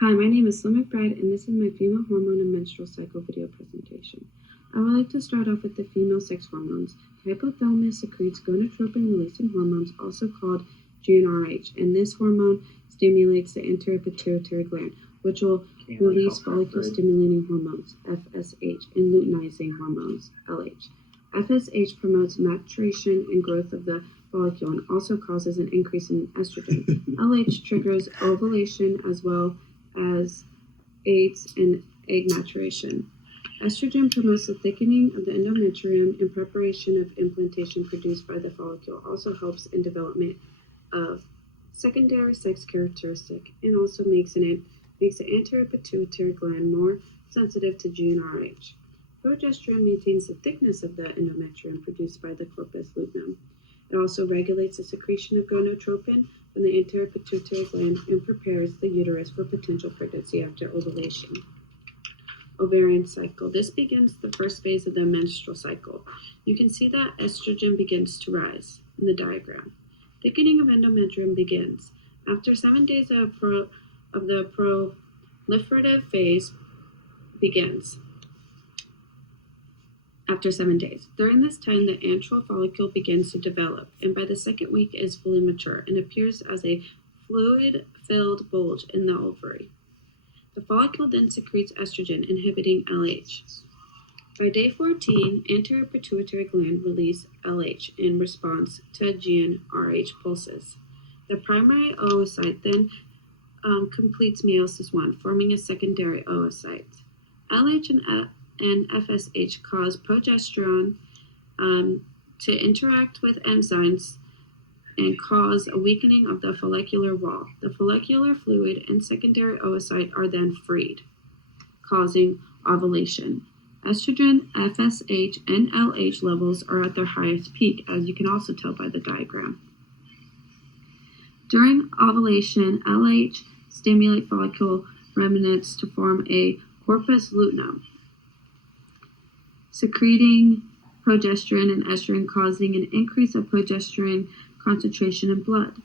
Hi, my name is Slim McBride, and this is my female hormone and menstrual cycle video presentation. I would like to start off with the female sex hormones. The hypothalamus secretes gonadotropin-releasing hormones, also called GnRH, and this hormone stimulates the anterior pituitary gland, which will release follicle-stimulating hormones, FSH, and luteinizing hormones, LH. FSH promotes maturation and growth of the follicle and also causes an increase in estrogen. LH triggers ovulation as well as aids in egg maturation. Estrogen promotes the thickening of the endometrium in preparation of implantation produced by the follicle, also helps in development of secondary sex characteristic, and also makes the anterior pituitary gland more sensitive to GnRH. Progesterone maintains the thickness of the endometrium produced by the corpus luteum. It also regulates the secretion of gonadotropin from the anterior pituitary gland and prepares the uterus for potential pregnancy after ovulation. Ovarian cycle. This begins the first phase of the menstrual cycle. You can see that estrogen begins to rise in the diagram. Thickening of endometrium begins. After 7 days of the proliferative phase begins. After 7 days. During this time, the antral follicle begins to develop, and by the second week is fully mature and appears as a fluid-filled bulge in the ovary. The follicle then secretes estrogen, inhibiting LH. By day 14, anterior pituitary gland release LH in response to GnRH pulses. The primary oocyte then completes meiosis I, forming a secondary oocyte. LH and FSH cause progesterone to interact with enzymes and cause a weakening of the follicular wall. The follicular fluid and secondary oocyte are then freed, causing ovulation. Estrogen, FSH, and LH levels are at their highest peak, as you can also tell by the diagram. During ovulation, LH stimulate follicle remnants to form a corpus luteum, secreting progesterone and estrogen, causing an increase of progesterone concentration in blood.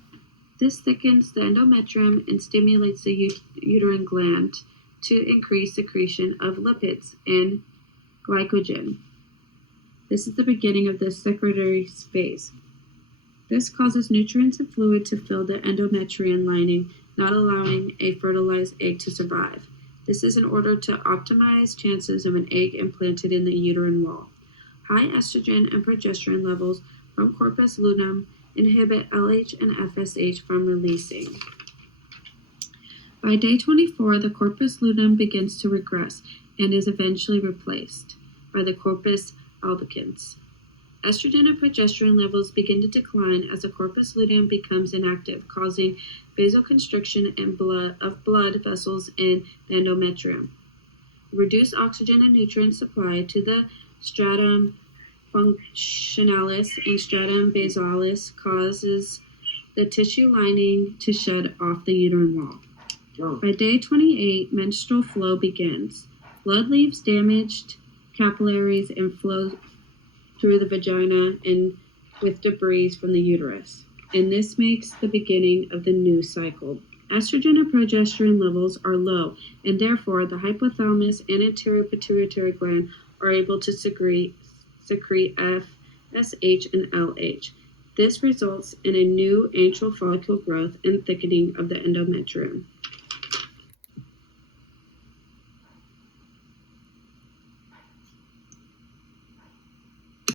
This thickens the endometrium and stimulates the uterine gland to increase secretion of lipids and glycogen. This is the beginning of the secretory phase. This causes nutrients and fluid to fill the endometrium lining, not allowing a fertilized egg to survive. This is in order to optimize chances of an egg implanted in the uterine wall. High estrogen and progesterone levels from corpus luteum inhibit LH and FSH from releasing. By day 24, the corpus luteum begins to regress and is eventually replaced by the corpus albicans. Estrogen and progesterone levels begin to decline as the corpus luteum becomes inactive, causing vasoconstriction of blood vessels in the endometrium. Reduced oxygen and nutrient supply to the stratum functionalis and stratum basalis causes the tissue lining to shed off the uterine wall. By day 28, menstrual flow begins. Blood leaves damaged capillaries and flows through the vagina and with debris from the uterus. And this makes the beginning of the new cycle. Estrogen and progesterone levels are low, and therefore the hypothalamus and anterior pituitary gland are able to secrete FSH and LH. This results in a new antral follicle growth and thickening of the endometrium.